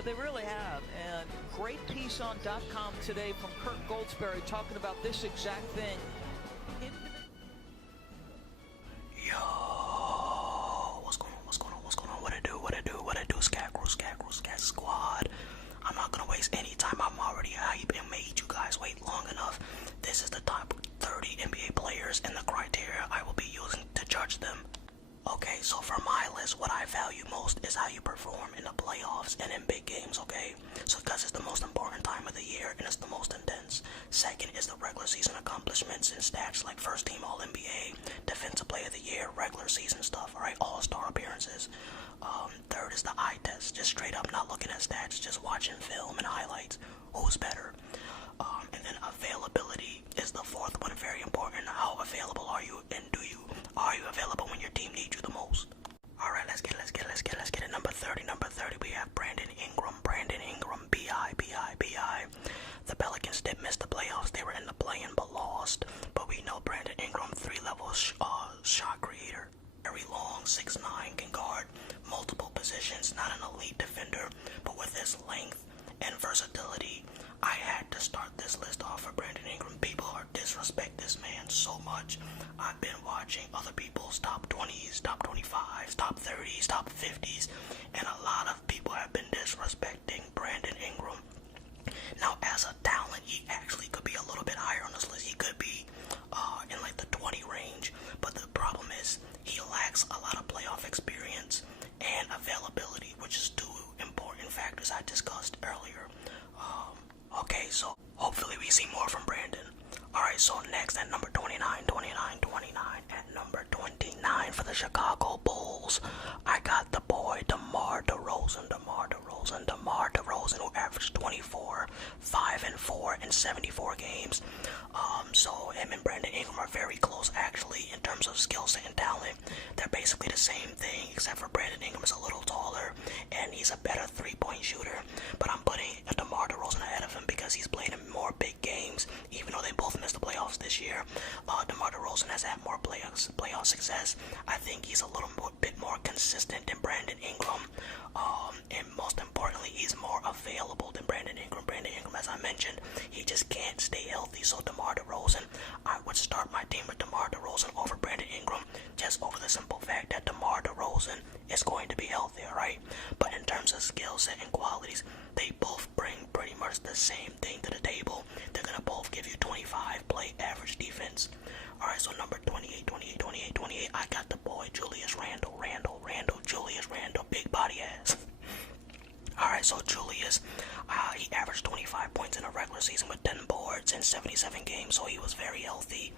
So they really have. And great piece on .com today from Kurt Goldsberry talking about this exact thing. Yo, what's going on? What it do? Scat Squad. I'm not gonna waste any time. I'm already hype and made you guys wait long enough. This is the top 30 NBA players and the criteria I will be using to judge them. Okay, so for my list, what I value most is how you perform in the playoffs and in big games, okay? So because it's the most important time of the year and it's the most intense. Second is the regular season accomplishments and stats like first team All-NBA, defensive player of the year, regular season stuff, alright, all-star appearances. Third is the eye test, just straight up not looking at stats, just watching film and highlights. Who's better? And then availability is the fourth one, very important. How available are you, and are you available when your team needs you the most? Alright, let's get it. Number 30, we have Brandon Ingram, B.I. The Pelicans did miss the playoffs. They were in the play-in but lost. But we know Brandon Ingram, 3-level shot creator. Very long, 6'9", can guard multiple positions, not an elite defender, but with his length and versatility, I had to start this list off for Brandon Ingram. People disrespect this man so much. I've been watching other people's top 20s, top 25s, top 30s, top 50s, and a lot of people have been disrespecting Brandon Ingram. Now, as a talent, he actually could be a little bit higher on this list. He could be in like the 20 range, but the problem is he lacks a lot of playoff experience and availability, which is two important factors I discussed earlier. Okay, so hopefully we see more from Brandon. Alright, so next at number 29. At number 29 for the Chicago Bulls, I got the boy DeMar DeRozan, who averaged 24, 5-4 in 74 games. So him and Brandon Ingram are very close actually in terms of skill set and talent. They're basically the same thing, except for Brandon Ingram is a little taller and he's a better three-point shooter. But I'm putting DeMar DeRozan ahead of him because he's played in more big games, even though they both missed the playoffs this year. DeMar DeRozan has had more playoff success. I think he's a bit more consistent than Brandon Ingram. And most importantly, he's more available than Brandon Ingram. Brandon Ingram, as I mentioned, he just can't stay healthy. So DeMar DeRozan, I would start my team with DeMar DeRozan over Brandon Ingram, just over the simple fact that DeMar DeRozan is going to be healthy, alright? But in terms of skill set and qualities, they both bring pretty much the same thing to the table. They're going to both give you 25 play average defense. Alright, so number 28, I got the boy Julius Randle, Julius Randle, big body ass. Alright, so Julius, he averaged 25 points in a regular season with 10 boards in 77 games, so he was very healthy.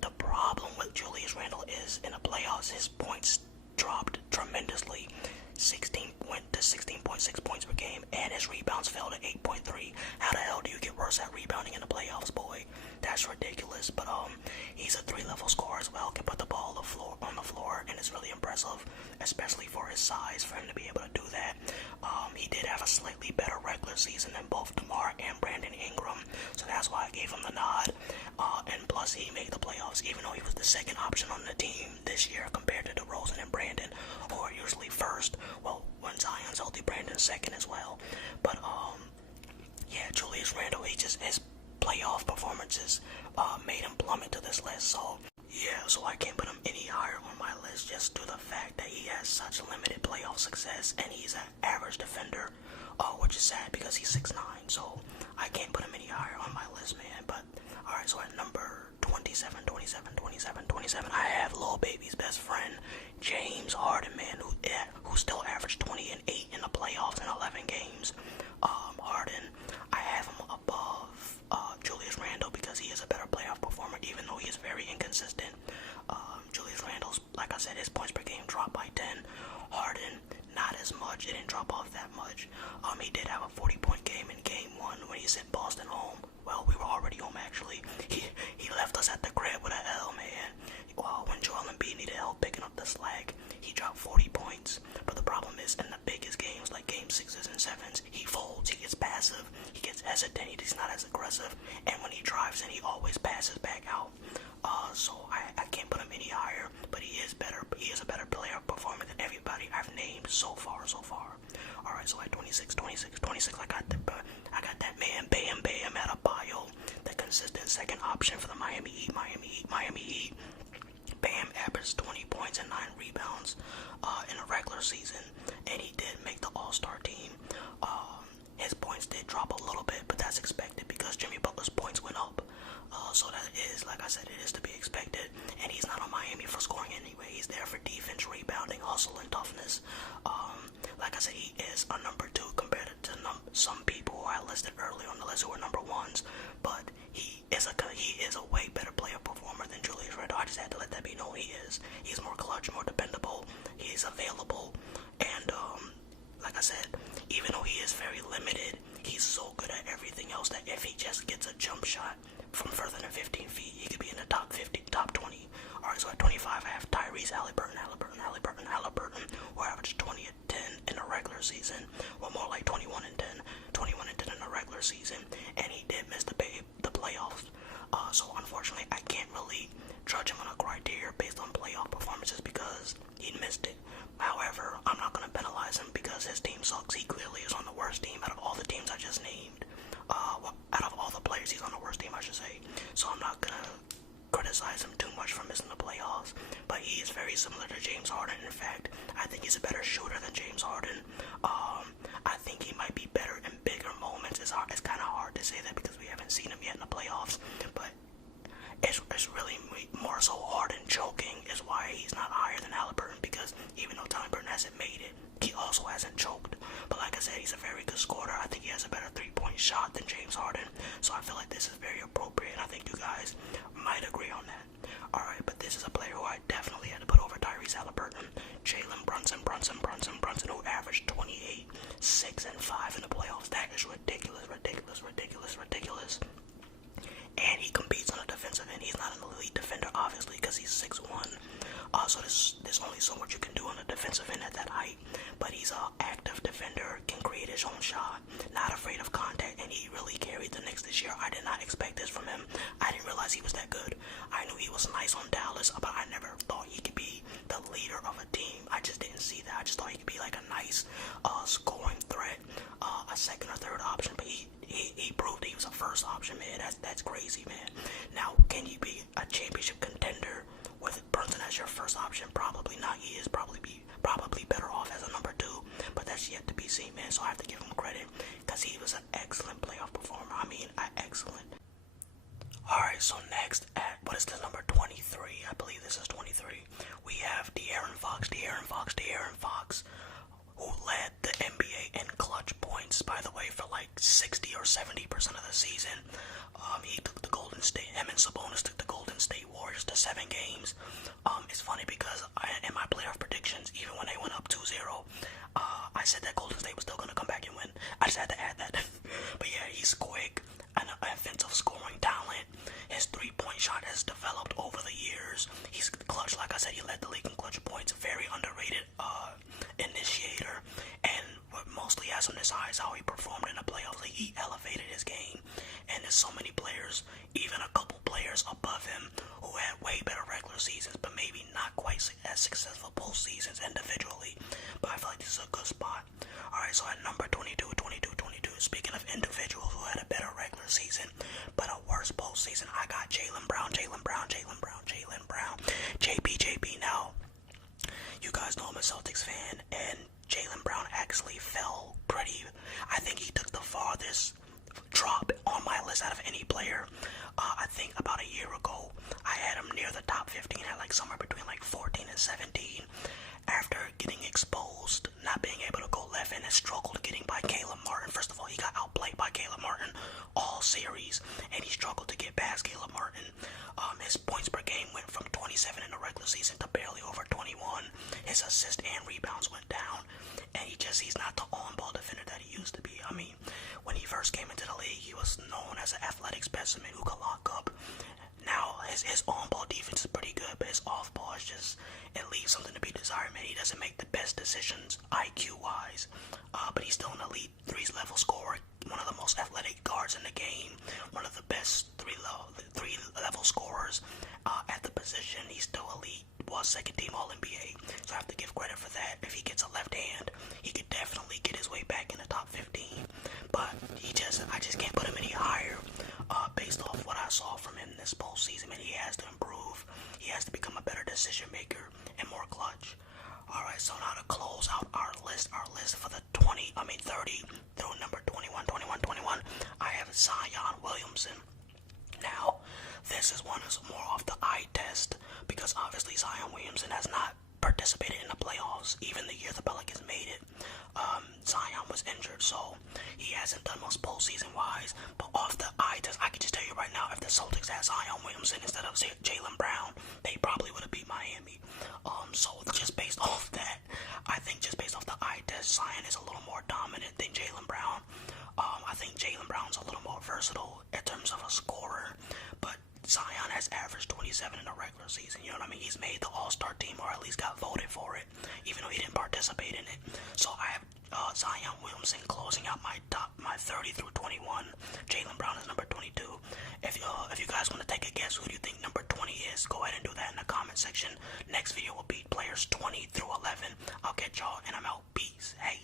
The problem with Julius Randle is in the playoffs, his points dropped tremendously. 16.6 points per game, and his rebounds fell to 8.3. How the hell do you get worse at rebounding in the playoffs, boy? That's ridiculous. But he's a 3-level scorer as well. Can put the ball on the floor, and it's really impressive, especially for his size, for him to be able to do that. He did have a slightly better regular season than both DeMar and Brandon Ingram, so that's why I gave him the nod. And plus, he made the playoffs, even though he was the second option on the team this year compared to DeRozan and Brandon, who are usually first. Well, when Zion's healthy, Brandon's second as well. But yeah, Julius Randle, his playoff performances made him plummet to this list. So yeah, so I can't put him any higher on my list just due to the fact that he has such limited playoff success and he's an average defender, which is sad because he's 6'9", so I can't put him any higher on my list, man. But alright, so at number 27, I have Lil Baby's best friend, James Harden, man, who still averaged 20 and 8 in the playoffs in 11 games. Harden, I have him above Julius Randle because he is a better playoff performer, even though he is very inconsistent. Julius Randle's, like I said, his points per game dropped by 10. Harden, not as much. It didn't drop off that much. He did have a 40-point game in Game 1 when he sent Boston home. Well, we were already home, actually. He left us at the crib with an L, man. When Joel Embiid needed help picking up the slack, he dropped 40 points. But the problem is, in the biggest games, like Game 6s and 7s, he folds, he gets passive, he gets hesitant, he's not as aggressive, and when he drives in, he always passes back out. So I can't put him any higher, but he is better. He is a better player performer than everybody I've named so far. Alright, Alright, so at 26, I got that man, Bam Adebayo, the consistent second option for the Miami Heat. Bam averaged 20 points and 9 rebounds in a regular season, and he did make the All-Star team. His points did drop a little bit, but that's expected because Jimmy Butler's points went up. So that is, like I said, it is to be expected. And he's not on Miami for scoring anyway. He's there for defense, rebounding, hustle, and toughness. Like I said, he is a number 2 compared to some people who I listed earlier on the list who were number 1s. But he is a way better player performer than Julius Randle. I just had to let that be known. He is. He's more clutch, more dependable. He's available, and like I said, even though he is very limited, he's so good at everything else that if he just gets a jump shot from further than 15 feet, he could be in the top 50, top 20. Alright, so at 25, I have Tyrese Haliburton, who averaged 20 and 10 in the regular season, or more like 21 and 10 in the regular season, and he did miss the playoffs. So unfortunately, I can't really judge him on a criteria based on playoff performances because he missed it. However, I'm not going to penalize him because his team sucks. He clearly is on the worst team out of all the teams I just named. Out of all the players, he's on the worst team, I should say. So I'm not going to criticize him too much for missing the playoffs. But he is very similar to James Harden. In fact, I think he's a better shooter than James Harden. I think he might be better in bigger moments. It's kind of hard to say that because we haven't seen him yet in the playoffs. But it's really more so Harden choking is why he's not higher than Haliburton, because even though Haliburton hasn't made it, he also hasn't choked. But like I said, he's a very good scorer. I think he has a better 3-point shot than James Harden, so I feel like this is very appropriate, and I think you guys might agree on that. Alright, but this is a player who I definitely had to put over Tyrese Haliburton. Jalen Brunson, who averaged 28, 6, and 5 in the playoffs. That is ridiculous. And he competes on the defensive end. He's not an elite defender, obviously, because he's 6'1". So there's only so much you can do on the defensive end at that height. But he's an active defender, can create his own shot, not afraid of contact, and he really carried the Knicks this year. I did not expect this from him. I didn't realize he was that good. I knew he was nice on Dallas, but I never thought he could be the leader of a team. I just didn't see that. I just thought he could be like a nice scoring threat, a second or third option, but he proved he was a first option, man. That's crazy, man. Now, can you be a championship contender with Brunson as your first option? Probably not. He is probably better off as a number 2, but that's yet to be seen, man. So I have to give him credit because he was an excellent playoff performer. I mean, excellent. Alright, so next at, what is this, number 23? I believe this is 23. We have De'Aaron Fox, who led the NBA in clutch points, by the way, for like 60 or 70% of the season. He took the Golden State, him and Sabonis took the Golden State Warriors to 7 games. It's funny because in my playoff predictions, even when they went up 2-0, I said that Golden State was still going to come back and win. I just had to add that. But yeah, he's quick, an offensive scoring talent. His 3-point shot has developed over the years. He's clutch, like I said, he led the league in clutch points. Very underrated initiator. And what mostly has on his eye is how he performed in the playoffs. He elevated his game. And there's so many players, even a couple players above him, who had way better regular seasons, but maybe not quite as successful postseasons individually. But I feel like this is a good spot. Alright, so at number 22, speaking of individuals who had a better regular season, but a worse postseason, I got Jaylen Brown. JB. Now, you guys know I'm a Celtics fan, and Jaylen Brown actually fell pretty. I think he took the farthest drop on my list out of any player. I think about a year ago, I had him near the top 15, at like somewhere between like 14 and 17. After getting exposed, not being able to go left, and has struggled getting by Caleb Martin. First of all, he got outplayed by Caleb Martin all series, and he struggled to get past Caleb Martin. His points per game went from 27 in the regular season to barely over 21. His assists and rebounds went down, and he's not the on-ball defender that he used to be. I mean, when he first came into the league, he was known as an athletic specimen who could lock up. Now, his on-ball defense is pretty good, but his off-ball is just, it leaves something to be desired, man. He doesn't make the best decisions IQ-wise, but he's still an elite 3-level scorer, one of the most athletic guards in the game, one of the best 3-level scorers at the position. He's still elite, was second-team All-NBA, so I have to give credit for that. If he gets a left hand, he could definitely get his way back I just can't put him any higher based off what I saw from him this postseason. And he has to improve. He has to become a better decision maker and more clutch. Alright, so now to close out our list for the 30 through number 21, I have Zion Williamson. Now, this is one that's more off the eye test because obviously Zion Williamson has not participated in the playoffs, even the year the Pelicans made it. Zion was injured, so he hasn't done much postseason wise. But off the eye test, I can just tell you right now, if the Celtics had Zion Williamson instead of Jaylen Brown, they probably would have beat Miami. So just based off that, I think just based off the eye test, Zion is a little more dominant than Jaylen Brown. I think Jaylen Brown's a little more versatile in terms of a scorer, but Zion has averaged 27 in the regular season. You know what I mean? He's made the All-Star team, or at least got voted for it, even though he didn't participate in it. So I have Zion Williamson closing out my 30 through 21. Jaylen Brown is number 22. If you guys want to take a guess who do you think number 20 is, go ahead and do that in the comment section. Next video will be players 20 through 11. I'll catch y'all, and I'm out. Peace. Hey.